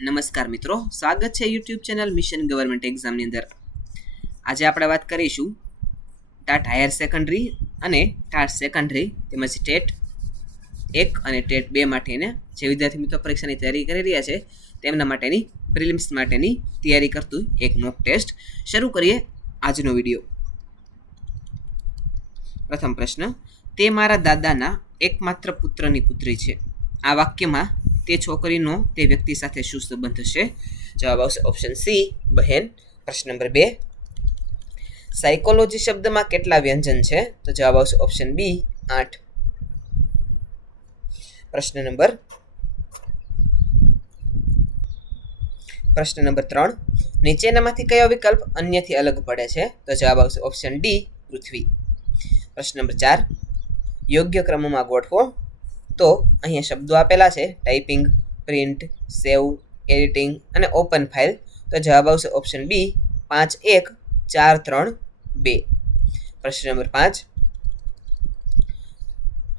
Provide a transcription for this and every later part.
નમસ્કાર મિત્રો, સ્વાગત છે યુટ્યુબ ચેનલ મિશન ગવર્મેન્ટ એક્ઝામની અંદર. આજે આપણે વાત કરીશું ટાટ હાયર સેકન્ડરી અને ટાટ સેકન્ડરી તેમજ ટેટ 1 અને ટેટ 2 માટેને જે વિદ્યાર્થી મિત્રો પરીક્ષાની તૈયારી કરી રહ્યા છે તેમના માટેની પ્રિલિમ્સ માટેની તૈયારી કરતું એક મોક ટેસ્ટ. શરૂ કરીએ આજનો વિડીયો. પ્રથમ પ્રશ્ન, તે મારા દાદાના એકમાત્ર પુત્રની પુત્રી છે. આ વાક્યમાં તે છોકરીનો તે વ્યક્તિ સાથે શું સંબંધ છે? જવાબ આવશે ઓપ્શન સી, બહેન. પ્રશ્ન નંબર 2, સાયકોલોજી શબ્દમાં કેટલા વ્યંજન છે? તો જવાબ આવશે ઓપ્શન બી, 8. પ્રશ્ન નંબર 3, નીચેનામાંથી કયો વિકલ્પ અન્યથી અલગ પડે છે? તો જવાબ આવશે ઓપ્શન ડી, પૃથ્વી. પ્રશ્ન નંબર 4, યોગ્ય ક્રમમાં ગોઠવો. તો અહીંયા શબ્દો આપેલા છે ટાઈપિંગ, પ્રિન્ટ, સેવ, એડિટિંગ અને ઓપન ફાઇલ. તો જવાબ આવશે ઓપ્શન બી, 5, 1, 4, 3, 2. પ્રશ્ન નંબર 5,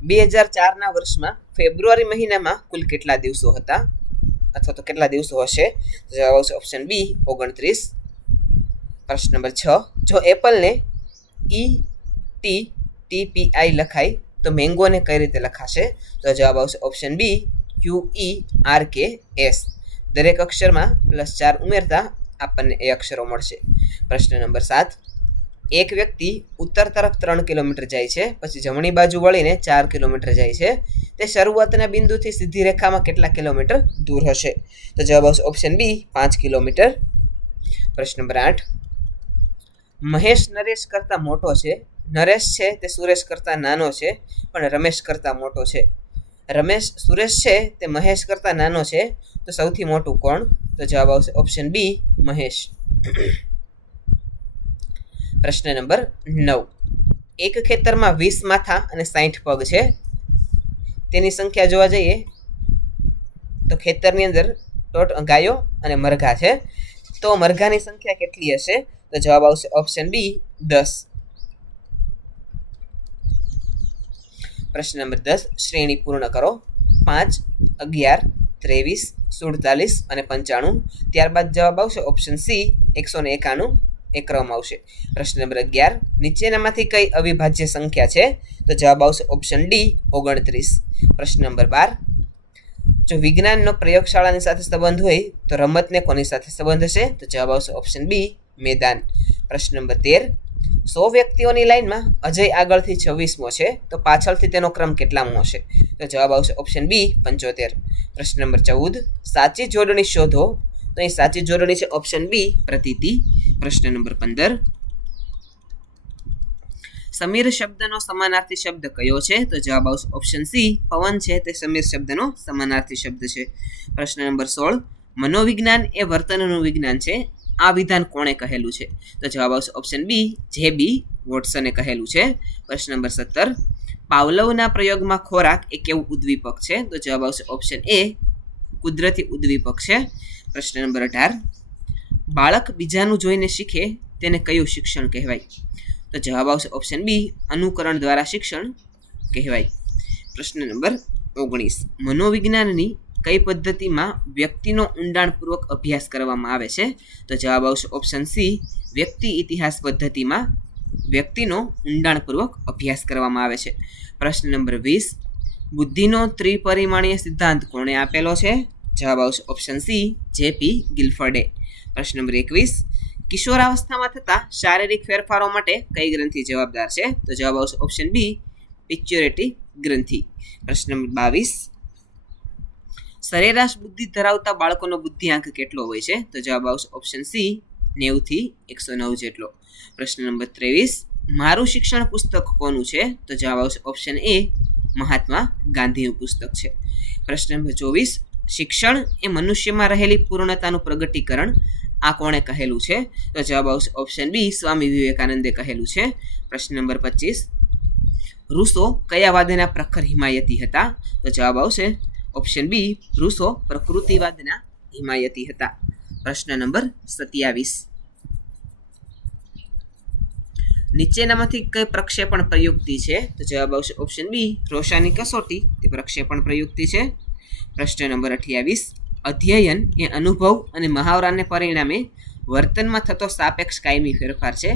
2004ના વર્ષમાં ફેબ્રુઆરી મહિનામાં કુલ કેટલા દિવસો હતા અથવા તો કેટલા દિવસો હશે? તો જવાબ આવશે ઓપ્શન બી, 29. પ્રશ્ન નંબર 6, જો એપલને ETTPI લખાય તો મેંગોને કઈ રીતે લખાશે? તો જવાબ આવશે ઓપ્શન બી, QERKS. દરેક અક્ષરમાં +4 ઉમેરતા આપણને એ અક્ષરો મળશે. પ્રશ્ન નંબર 7, એક વ્યક્તિ ઉત્તર તરફ 3 કિલોમીટર જાય છે, પછી જમણી બાજુ વળીને 4 કિલોમીટર જાય છે. તે શરૂઆતના બિંદુથી સીધી રેખામાં કેટલા કિલોમીટર દૂર હશે? તો જવાબ આવશે ઓપ્શન બી, 5 કિલોમીટર. પ્રશ્ન નંબર 8, મહેશ નરેશ કરતાં મોટો છે. નરેશ છે તે સુરેશ કરતાં નાનો છે પણ રમેશ કરતાં મોટો છે. સુરેશ છે તે મહેશ કરતાં નાનો છે, તો સૌથી મોટું કોણ? તો જવાબ આવશે ઓપ્શન બી, મહેશ. પ્રશ્ન નંબર 9, એક ખેતરમાં 20 માથા અને 60 પગ છે. તેની સંખ્યા જોવા જઈએ તો ખેતરની અંદર ગાયો અને મરઘા છે, તો મરઘાની સંખ્યા કેટલી હશે? તો જવાબ આવશે ઓપ્શન બી, 10. પ્રશ્ન નંબર 10, શ્રેણી પૂર્ણ કરો. 5, 11, 23, 47 અને 95. ત્યારબાદ જવાબ આવશે ઓપ્શન સી, 191. એ ક્રમ આવશે. પ્રશ્ન નંબર 11, નીચેનામાંથી કઈ અવિભાજ્ય સંખ્યા છે? તો જવાબ આવશે ઓપ્શન ડી, 29. પ્રશ્ન નંબર 12, જો વિજ્ઞાનનો પ્રયોગશાળાની સાથે સંબંધ હોય તો રમતને કોની સાથે સંબંધ હશે? તો જવાબ આવશે ઓપ્શન બી, મેદાન. પ્રશ્ન નંબર 13, 100 વ્યક્તિઓની લાઈનમાં અજય આગળથી 26મો છે, તો પાછળથી તેનો ક્રમ કેટલામો હશે? તો જવાબ આવશે ઓપ્શન બી, 75. પ્રશ્ન નંબર 14, સાચી જોડણી શોધો. તો અહીં સાચી જોડણી છે ઓપ્શન બી, પ્રતીતિ. પ્રશ્ન નંબર 15, સમીર શબ્દનો સમાનાર્થી શબ્દ કયો છે? તો જવાબ આવશે ઓપ્શન સી, પવન છે તે સમીર શબ્દનો સમાનાર્થી શબ્દ છે. પ્રશ્ન નંબર 16, મનોવિજ્ઞાન એ વર્તનનું વિજ્ઞાન છે. આ વિધાન કોણે કહેલું છે? તો જવાબ આવશે ઓપ્શન બી, JB વોટસને કહેલું છે. પ્રશ્ન નંબર 17, પાવલોવના પ્રયોગમાં ખોરાક એ કેવું ઉદ્દીપક છે? તો જવાબ આવશે ઓપ્શન એ, કુદરતી ઉદ્દીપક છે. પ્રશ્ન નંબર 18, બાળક બીજાનું જોઈને શીખે તેને કયું શિક્ષણ કહેવાય? તો જવાબ આવશે ઓપ્શન બી, અનુકરણ દ્વારા શિક્ષણ કહેવાય. પ્રશ્ન નંબર 19, મનોવિજ્ઞાનની કઈ પદ્ધતિમાં વ્યક્તિનો ઊંડાણપૂર્વક અભ્યાસ કરવામાં આવે છે? તો જવાબ આવશે ઓપ્શન સી, વ્યક્તિ ઇતિહાસ પદ્ધતિમાં વ્યક્તિનો ઊંડાણપૂર્વક અભ્યાસ કરવામાં આવે છે. પ્રશ્ન નંબર 20, બુદ્ધિનો ત્રિપરિમાણીય સિદ્ધાંત કોણે આપેલો છે? જવાબ આવશે ઓપ્શન સી, JP ગિલફર્ડે. પ્રશ્ન નંબર 21, કિશોરાવસ્થામાં થતા શારીરિક ફેરફારો માટે કઈ ગ્રંથિ જવાબદાર છે? તો જવાબ આવશે ઓપ્શન બી, પિચ્યુરેટી ગ્રંથિ. પ્રશ્ન નંબર 22, સરેરાશ બુદ્ધિ ધરાવતા બાળકોનો બુદ્ધિઆંક કેટલો હોય છે? તો જવાબ આવશે ઓપ્શન સી, 90 થી 109 જેટલો. પ્રશ્ન નંબર 23, મારું શિક્ષણ પુસ્તક કોનું છે? તો જવાબ આવશે ઓપ્શન એ, મહાત્મા ગાંધીનું પુસ્તક છે. પ્રશ્ન નંબર 24, શિક્ષણ એ મનુષ્યમાં રહેલી પૂર્ણતાનું પ્રગટીકરણ આ કોણે કહેલું છે? તો જવાબ આવશે ઓપ્શન બી, સ્વામી વિવેકાનંદે કહેલું છે. પ્રશ્ન નંબર 25, રૂસો કયા વાદના પ્રખર હિમાયતી હતા? તો જવાબ આવશે ઓપ્શન બી, રૂસો પ્રકૃતિવાદના હિમાયતી હતા. પ્રશ્ન નંબર 27, નીચેનામાંથી કઈ પ્રક્ષેપણ પ્રયુક્તિ છે? તો જવાબ આવશે ઓપ્શન બી, રોશાની કસોટી તે પ્રક્ષેપણ પ્રયુક્તિ છે. પ્રશ્ન નંબર 28, અધ્યયન એ અનુભવ અને મહાવરાને પરિણામે વર્તનમાં થતો સાપેક્ષ કાયમી ફેરફાર છે.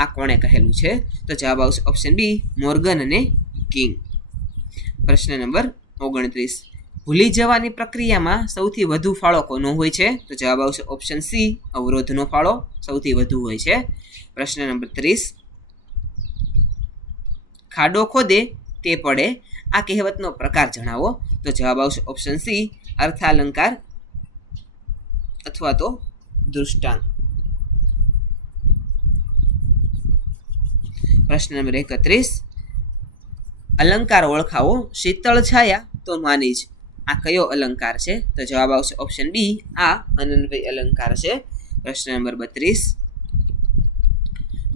આ કોણે કહેલું છે? તો જવાબ આવશે ઓપ્શન બી, મોર્ગન અને કિંગ. પ્રશ્ન નંબર 29. ભૂલી જવાની પ્રક્રિયામાં સૌથી વધુ ફાળો કોનો હોય છે? તો જવાબ આવશે ઓપ્શન સી, અવરોધનો ફાળો સૌથી વધુ હોય છે. પ્રશ્ન નંબર 30. ખાડો ખોદે તે પડે, આ કહેવતનો પ્રકાર જણાવો. તો જવાબ આવશે ઓપ્શન સી, અર્થાલંકાર અથવા તો દૃષ્ટાંત. પ્રશ્ન નંબર 31. અલંકાર ઓળખાવો. શીતળ છાયા તો માની જ, આ કયો અલંકાર છે? તો જવાબ આવશે ઓપ્શન બી, આ અનન્વય અલંકાર છે. પ્રશ્ન નંબર 32.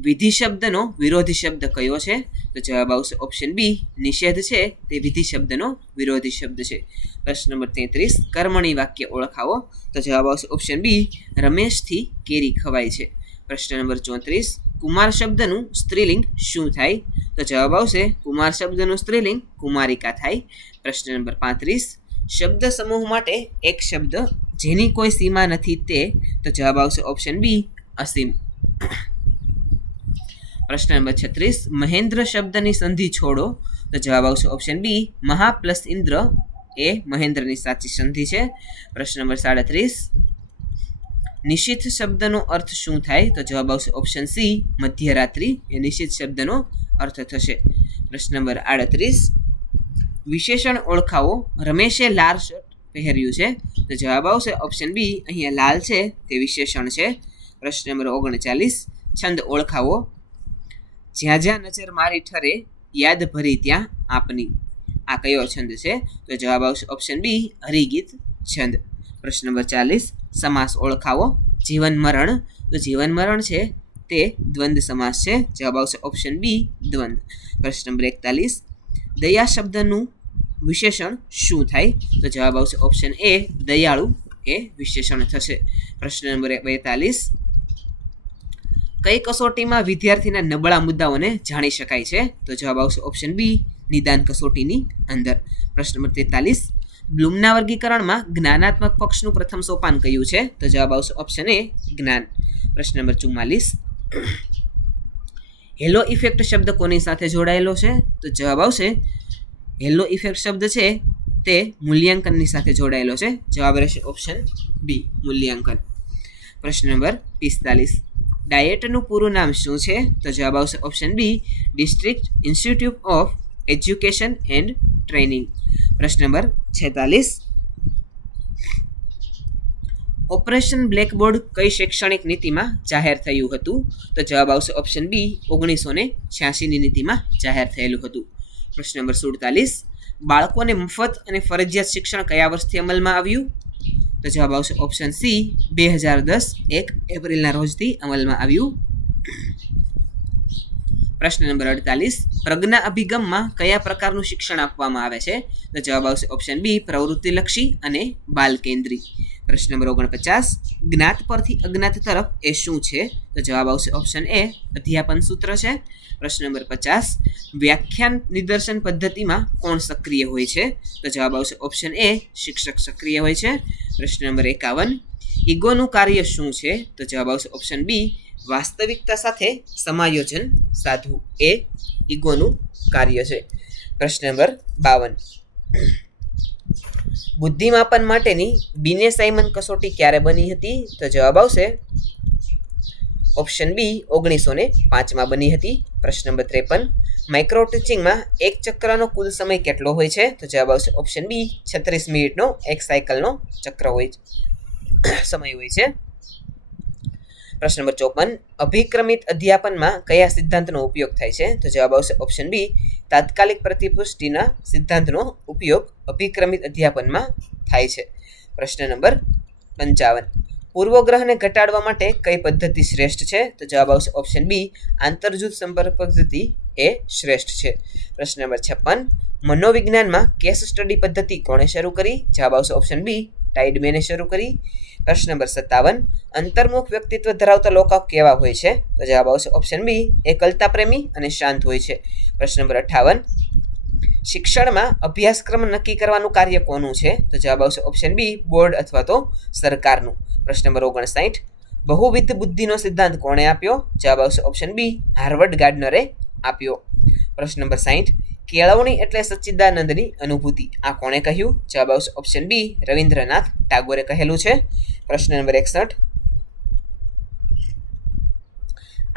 વિધિ શબ્દનો વિરોધી શબ્દ કયો છે? તો જવાબ આવશે ઓપ્શન બી, નિષેધ છે તે વિધિ શબ્દનો વિરોધી શબ્દ છે. પ્રશ્ન નંબર 33. કર્મણી વાક્ય ઓળખાવો. તો જવાબ આવશે ઓપ્શન બી, રમેશથી કેરી ખવાય છે. પ્રશ્ન નંબર 34. કુમાર શબ્દનું સ્ત્રીલિંગ શું થાય? તો જવાબ આવશે કુમાર શબ્દનું સ્ત્રીલિંગ કુમારિકા થાય. પ્રશ્ન નંબર 35. શબ્દ સમૂહ માટે એક શબ્દ જેની કોઈ સીમા નથી તે? તો જવાબ આવશે ઓપ્શન બી, અસીમ. પ્રશ્ન નંબર 36. મહેન્દ્ર શબ્દની સંધિ છોડો. તો જવાબ આવશે ઓપ્શન બી, મહા પ્લસ ઇન્દ્ર એ મહેન્દ્રની સાચી સંધિ છે. પ્રશ્ન નંબર 37. નિશિથ શબ્દનો અર્થ શું થાય? તો જવાબ આવશે ઓપ્શન સી, મધ્યરાત્રિ એ નિશિથ શબ્દનો અર્થ થશે. પ્રશ્ન નંબર 38. વિશેષણ ઓળખાવો. રમેશે લાલ શર્ટ પહેર્યું છે. તો જવાબ આવશે ઓપ્શન બી, અહીંયા લાલ છે તે વિશેષણ છે. પ્રશ્ન નંબર 39. છંદ ઓળખાવો. જ્યાં જ્યાં નજર મારી ઠરે, યાદ ભરી ત્યાં આપની, આ કયો છંદ છે? તો જવાબ આવશે ઓપ્શન બી, હરિગીત છંદ. પ્રશ્ન નંબર 40. સમાસ ઓળખાવો. જીવન મરણ, તો જીવન મરણ છે તે દ્વંદ્વ સમાસ છે. જવાબ આવશે ઓપ્શન બી, દ્વંદ્વ. પ્રશ્ન નંબર 41. દયા શબ્દનું વિશેષણ શું થાય? તો જવાબ આવશે ઓપ્શન એ, દયાળુ એ વિશેષણ થશે. પ્રશ્ન નંબર 42. કઈ કસોટીમાં વિદ્યાર્થીના નબળા મુદ્દાઓને જાણી શકાય છે? તો જવાબ આવશે ઓપ્શન બી, નિદાન કસોટીની અંદર. પ્રશ્ન નંબર 43. બ્લૂમના વર્ગીકરણમાં જ્ઞાનાત્મક પક્ષનું પ્રથમ સોપાન કયું છે? તો જવાબ આવશે ઓપ્શન એ, જ્ઞાન. પ્રશ્ન નંબર 44. હેલો ઇફેક્ટ શબ્દ કોની સાથે જોડાયેલો છે? તો જવાબ આવશે હેલો ઇફેક્ટ શબ્દ છે તે મૂલ્યાંકનની સાથે જોડાયેલો છે. જવાબ રહેશે ઓપ્શન બી, મૂલ્યાંકન. પ્રશ્ન નંબર 45. ડાયેટનું પૂરું નામ શું છે? તો જવાબ આવશે option B, district institute of education and training. પ્રશ્ન નંબર 46. ઓપરેશન બ્લેકબોર્ડ કઈ શૈક્ષણિક નીતિમાં જાહેર થયું હતું? તો જવાબ આવશે ઓપ્શન બી, 1986ની નીતિમાં જાહેર થયેલું હતું. પ્રશ્ન નંબર 47. બાળકોને મફત અને ફરજિયાત શિક્ષણ કયા વર્ષથી અમલમાં આવ્યું? તો જવાબ આવશે ઓપ્શન સી, 2010 1 એપ્રિલના રોજથી અમલમાં આવ્યું. પ્રશ્ન નંબર 48. પ્રજ્ઞા અભિગમમાં કયા પ્રકારનું શિક્ષણ આપવામાં આવે છે? તો જવાબ આવશે ઓપ્શન બી, પ્રવૃત્તિલક્ષી અને બાલ કેન્દ્રી. પ્રશ્ન નંબર 49. જ્ઞાત પરથી અજ્ઞાત તરફ એ શું છે? તો જવાબ આવશે ઓપ્શન એ, અધ્યાપન સૂત્ર છે. પ્રશ્ન નંબર 50. વ્યાખ્યાન નિદર્શન પદ્ધતિમાં કોણ સક્રિય હોય છે? તો જવાબ આવશે ઓપ્શન એ, શિક્ષક સક્રિય હોય છે. પ્રશ્ન નંબર 51. ઈગોનું કાર્ય શું છે? તો જવાબ આવશે ઓપ્શન બી, વાસ્તવિકતા સાથે સમાયોજન સાધવું એ ઈગોનું કાર્ય છે. પ્રશ્ન નંબર 52. બુદ્ધિમાપન માટેની બિને સાયમન કસોટી ક્યારે બની હતી? તો જવાબ આવશે ઓપ્શન બી, 1905માં બની હતી. પ્રશ્ન નંબર 53. માઇક્રો ટીચિંગમાં એક ચક્રનો કુલ સમય કેટલો હોય છે? તો જવાબ આવશે ઓપ્શન બી, 36 મિનિટનો એક સાયકલનો ચક્ર હોય સમય હોય છે. પ્રશ્ન નંબર 54. અભિક્રમિત અધ્યાપનમાં કયા સિદ્ધાંતનો ઉપયોગ થાય છે? તો જવાબ આવશે ઓપ્શન બી, તાત્કાલિક પ્રતિપુષ્ટિના સિદ્ધાંતનો ઉપયોગ અભિક્રમિત અધ્યાપનમાં થાય છે. પ્રશ્ન નંબર 55. પૂર્વગ્રહને ઘટાડવા માટે કઈ પદ્ધતિ શ્રેષ્ઠ છે? તો જવાબ આવશે ઓપ્શન બી, આંતરજૂથ સંપર્ક પદ્ધતિ એ શ્રેષ્ઠ છે. પ્રશ્ન નંબર 56. મનોવિજ્ઞાનમાં કેસ સ્ટડી પદ્ધતિ કોણે શરૂ કરી? જવાબ આવશે ઓપ્શન બી, ટાઇડમેને શરૂ કરી. પ્રશ્ન નંબર 57. અંતર્મુખ વ્યક્તિત્વ ધરાવતા લોકો કેવા હોય છે? તો જવાબ આવશે ઓપ્શન બી, એકલતા પ્રેમી અને શાંત હોય છે. પ્રશ્ન નંબર 58. શિક્ષણમાં અભ્યાસક્રમ નક્કી કરવાનું કાર્ય કોનું છે? તો જવાબ આવશે ઓપ્શન બી, બોર્ડ અથવા તો સરકારનું. પ્રશ્ન નંબર 59, બહુવિધ બુદ્ધિનો સિદ્ધાંત કોણે આપ્યો? જવાબ આવશે ઓપ્શન બી, હાર્વર્ડ ગાર્ડનરે આપ્યો. પ્રશ્ન નંબર 60, કેળવણી એટલે સચ્ચિદાનંદની અનુભૂતિ, આ કોણે કહ્યું? જવાબ આવશે ઓપ્શન બી, રવિન્દ્રનાથ ટાગોરે કહેલું છે. પ્રશ્ન નંબર 61,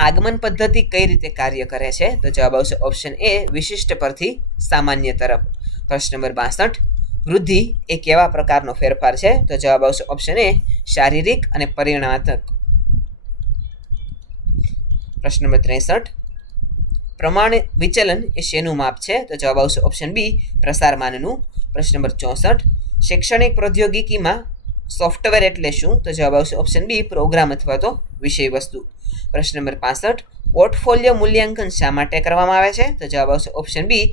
આગમન પદ્ધતિ કઈ રીતે કાર્ય કરે છે? તો જવાબ આવશે ઓપ્શન એ, વિશિષ્ટ પરથી સામાન્ય તરફ. પ્રશ્ન નંબર 62, વૃદ્ધિ એ કેવા પ્રકારનો ફેરફાર છે? તો જવાબ આવશે ઓપ્શન એ, શારીરિક અને પરિણાત્મક. પ્રશ્ન નંબર 63, પ્રમાણ વિચલન એ શેનું માપ છે? તો જવાબ આવશે ઓપ્શન બી, પ્રસારમાનનું. પ્રશ્ન નંબર 64, શૈક્ષણિક પ્રૌદ્યોગિકીમાં સોફ્ટવેર એટલે શું? તો જવાબ આવશે ઓપ્શન બી, પ્રોગ્રામ અથવા તો વિષય વસ્તુ. પ્રશ્ન નંબર 65, પોર્ટફોલિયો મૂલ્યાંકન શા માટે કરવામાં આવે છે? તો જવાબ આવશે ઓપ્શન બી,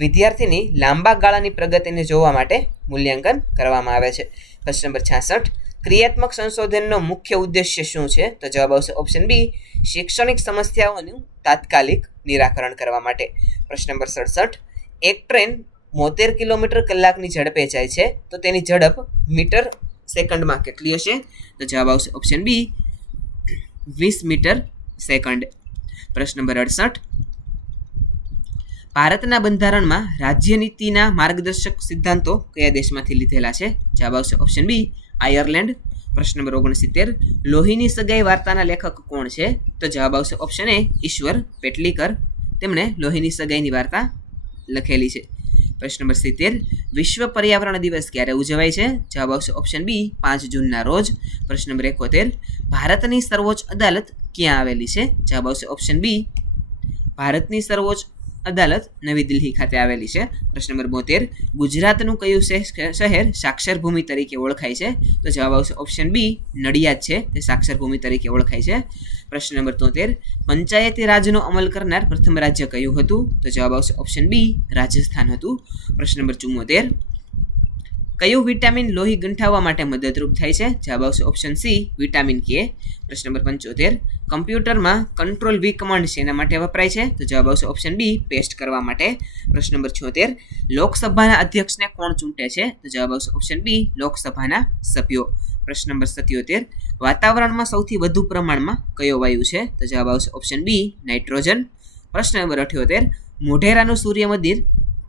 વિદ્યાર્થીની લાંબા ગાળાની પ્રગતિને જોવા માટે મૂલ્યાંકન કરવામાં આવે છે. પ્રશ્ન નંબર 66, ક્રિયાત્મક સંશોધનનો મુખ્ય ઉદ્દેશ્ય શું છે? તો જવાબ આવશે ઓપ્શન બી, શૈક્ષણિક સમસ્યાઓનું તાત્કાલિક નિરાકરણ કરવા માટે. પ્રશ્ન નંબર 67, એક ટ્રેન 72 કિલોમીટર કલાકની ઝડપે જાય છે, તો તેની ઝડપ મીટર સેકન્ડમાં કેટલી હશે? તો જવાબ આવશે ઓપ્શન બી, 20 મીટર સેકન્ડ. પ્રશ્ન નંબર 68, ભારતના બંધારણમાં રાજ્યનીતિના માર્ગદર્શક સિદ્ધાંતો કયા દેશમાંથી લીધેલા છે? જવાબ આવશે ઓપ્શન બી, આયર્લેન્ડ. પ્રશ્ન નંબર 69, લોહીની સગાઈ વાર્તાના લેખક કોણ છે? તો જવાબ આવશે ઓપ્શન એ, ઈશ્વર પેટલીકર. તેમણે લોહીની સગાઈની વાર્તા લખેલી છે. પ્રશ્ન નંબર 70, વિશ્વ પર્યાવરણ દિવસ ક્યારે ઉજવાય છે? જવાબ આવશે ઓપ્શન બી, 5 જૂનના રોજ. પ્રશ્ન નંબર 71, ભારતની સર્વોચ્ચ અદાલત ક્યાં આવેલી છે? જવાબ આવશે ઓપ્શન બી, ભારતની સર્વોચ્ચ અદાલત નવી દિલ્હી ખાતે આવેલી છે. પ્રશ્ન નંબર 72, ગુજરાતનું કયું શહેર સાક્ષર ભૂમિ તરીકે ઓળખાય છે? તો જવાબ આવશે ઓપ્શન બી, નડિયાદ છે તે સાક્ષર ભૂમિ તરીકે ઓળખાય છે. પ્રશ્ન નંબર 73, પંચાયતી રાજનો અમલ કરનાર પ્રથમ રાજ્ય કયું હતું? તો જવાબ આવશે ઓપ્શન બી, રાજસ્થાન હતું. પ્રશ્ન નંબર 74, કયું વિટામિન લોહી ગંઠાવવા માટે મદદરૂપ થાય છે? જવાબ આવશે ઓપ્શન સી, વિટામિન કે. પ્રશ્ન નંબર 75, કમ્પ્યુટરમાં કંટ્રોલ વી કમાન્ડ શેના માટે વપરાય છે? તો જવાબ આવશે ઓપ્શન બી, પેસ્ટ કરવા માટે. પ્રશ્ન નંબર 76, લોકસભાના અધ્યક્ષને કોણ ચૂંટે છે? તો જવાબ આવશે ઓપ્શન બી, લોકસભાના સભ્યો. પ્રશ્ન નંબર 77, વાતાવરણમાં સૌથી વધુ પ્રમાણમાં કયો વાયુ છે? તો જવાબ આવશે ઓપ્શન બી, નાઇટ્રોજન. પ્રશ્ન નંબર 78, મોઢેરાનું સૂર્ય મંદિર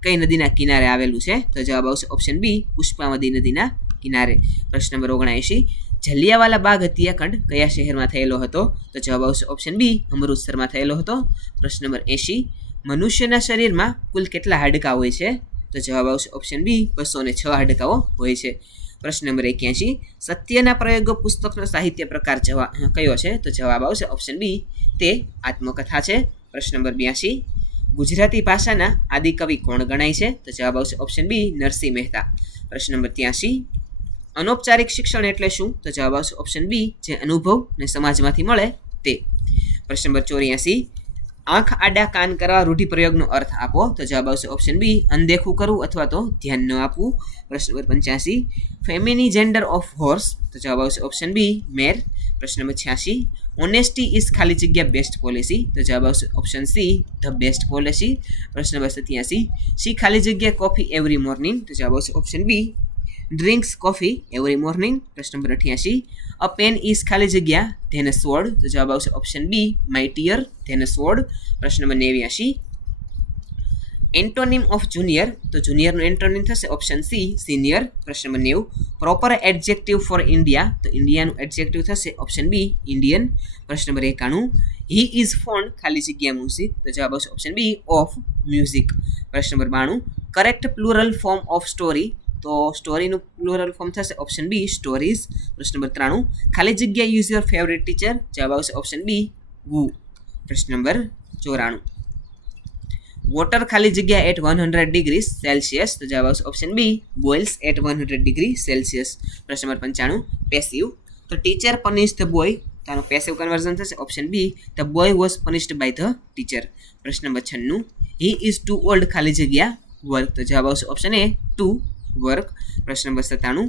કઈ નદીના કિનારે આવેલું છે? તો જવાબ આવશે ઓપ્શન બી, પુષ્પાવતી નદીના કિનારે. પ્રશ્ન નંબર 79, જલિયાવાલા બાગ હત્યાકાંડ કયા શહેરમાં થયેલો હતો? તો જવાબ આવશે ઓપ્શન બી, અમૃતસરમાં થયેલો હતો. પ્રશ્ન નંબર 80, મનુષ્યના શરીરમાં કુલ કેટલા હાડકાં હોય છે? તો જવાબ આવશે ઓપ્શન બી, 206 હાડકાઓ હોય છે. પ્રશ્ન નંબર 81, સત્યના પ્રયોગો પુસ્તકનો સાહિત્ય પ્રકાર કયો છે? તો જવાબ આવશે ઓપ્શન બી, તે આત્મકથા છે. પ્રશ્ન નંબર 82, ગુજરાતી ભાષાના આદિકવિ કોણ ગણાય છે? તો જવાબ આવશે ઓપ્શન બી, નરસિંહ મહેતા. પ્રશ્ન નંબર 83, અનૌપચારિક શિક્ષણ એટલે શું? તો જવાબ આવશે ઓપ્શન બી, જે અનુભવ અને સમાજમાંથી મળે તે. પ્રશ્ન નંબર 84, આંખ આડા કાન કરવા રૂઢિપ્રયોગનો અર્થ આપો. તો જવાબ આવશે ઓપ્શન બી, અનદેખું કરવું અથવા તો ધ્યાન ન આપવું. પ્રશ્ન નંબર 85, ફેમિની જેન્ડર ઓફ હોર્સ. તો જવાબ આવશે ઓપ્શન બી, મેર. પ્રશ્ન નંબર 86, ઓનેસ્ટી ઇઝ ખાલી જગ્યા બેસ્ટ પોલિસી. તો જવાબ આવશે option C, the best policy. પ્રશ્ન નંબર 87, સી ખાલી જગ્યા કોફી એવરી મોર્નિંગ. તો જવાબ આવશે option B, drinks coffee every morning. પ્રશ્ન નંબર 88, અ પેન ઇઝ ખાલી જગ્યા ધેન અ સ્વોર્ડ. તો જવાબ આવશે option B, mightier than a sword. પ્રશ્ન નંબર 89, એન્ટોનિમ ઓફ જુનિયર. તો જુનિયરનું એન્ટોનિમ થશે ઓપ્શન સી, સિનિયર. પ્રશ્ન નંબર 90, પ્રોપર એડજેક્ટિવ ફોર ઇન્ડિયા. તો ઇન્ડિયાનું એડજેક્ટિવ થશે ઓપ્શન બી, ઇન્ડિયન. પ્રશ્ન નંબર 91, હી ઇઝ ફોન્ડ ખાલી જગ્યા મ્યુઝિક. તો જવાબ આવશે ઓપ્શન બી, ઓફ મ્યુઝિક. પ્રશ્ન number 92, correct plural form of story. તો સ્ટોરીનું પ્લુરલ ફોર્મ થશે ઓપ્શન બી, સ્ટોરીઝ. પ્રશ્ન નંબર 93, ખાલી જગ્યા યુઝ યોર ફેવરેટ ટીચર. જવાબ આવશે ઓપ્શન બી, વુ. પ્રશ્ન નંબર 94, વોટર ખાલી જગ્યા એટ 100 ડિગ્રી સેલ્સિયસ. તો જવાબ આવશે option B, boils at 100 degree Celsius. પ્રશ્ન નંબર 95, પેસિવ. તો ટીચર પનિશ ધ બોય. તો આનું પેસિવ કન્વર્ઝન થશે option B, the boy was punished by the teacher. પ્રશ્ન નંબર 96, હી ઇઝ ટુ ઓલ્ડ ખાલી જગ્યા વર્ક. તો જવાબ આવશે ઓપ્શન એ, ટુ વર્ક. પ્રશ્ન નંબર 97,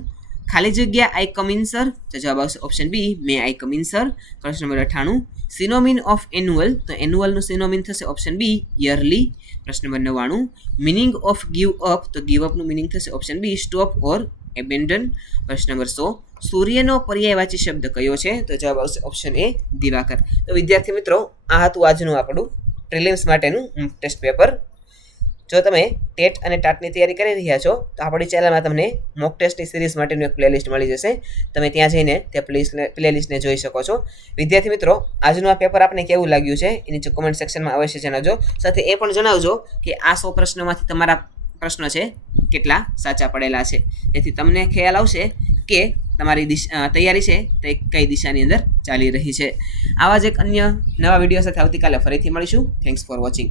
ખાલી જગ્યા આઈ કમ ઇન સર, તો જવાબ આવશે option B may I come in sir. પ્રશ્ન નંબર 98 સિનોમિન ઓફ એન્યુઅલ, તો એન્યુઅલનું સિનોમિન થશે ઓપ્શન બી યરલી. પ્રશ્ન નંબર 99 મિનિંગ ઓફ ગીવ અપ, તો ગીવ અપનું મિનિંગ થશે option B stop or abandon. પ્રશ્ન નંબર 100 સૂર્યનો પર્યાયવાચી શબ્દ કયો છે, તો જવાબ આવશે ઓપ્શન એ દિવાકર. તો વિદ્યાર્થી મિત્રો આ હતું આજનું આપણું પ્રિલિમ્સ માટેનું ટેસ્ટ પેપર. જો તમે ટેટ અને ટાટની તૈયારી કરી રહ્યા છો તો આપણી ચેનલમાં તમને મોક ટેસ્ટની સિરીઝ માટેનું એક પ્લેલિસ્ટ મળી જશે. તમે ત્યાં જઈને તે પ્લેલિસ્ટને જોઈ શકો છો. વિદ્યાર્થી મિત્રો આજનું આ પેપર આપને કેવું લાગ્યું છે એ નીચે કોમેન્ટ સેક્શનમાં અવશ્ય જણાવજો. સાથે એ પણ જણાવજો કે આ 100 પ્રશ્નોમાંથી તમારા પ્રશ્નો છે કેટલા સાચા પડેલા છે, જેથી તમને ખ્યાલ આવશે કે તમારી તૈયારી છે તે કઈ દિશાની અંદર ચાલી રહી છે. આવા જ એક અન્ય નવા વિડીયો સાથે આવતીકાલે ફરીથી મળીશું. Thanks for watching.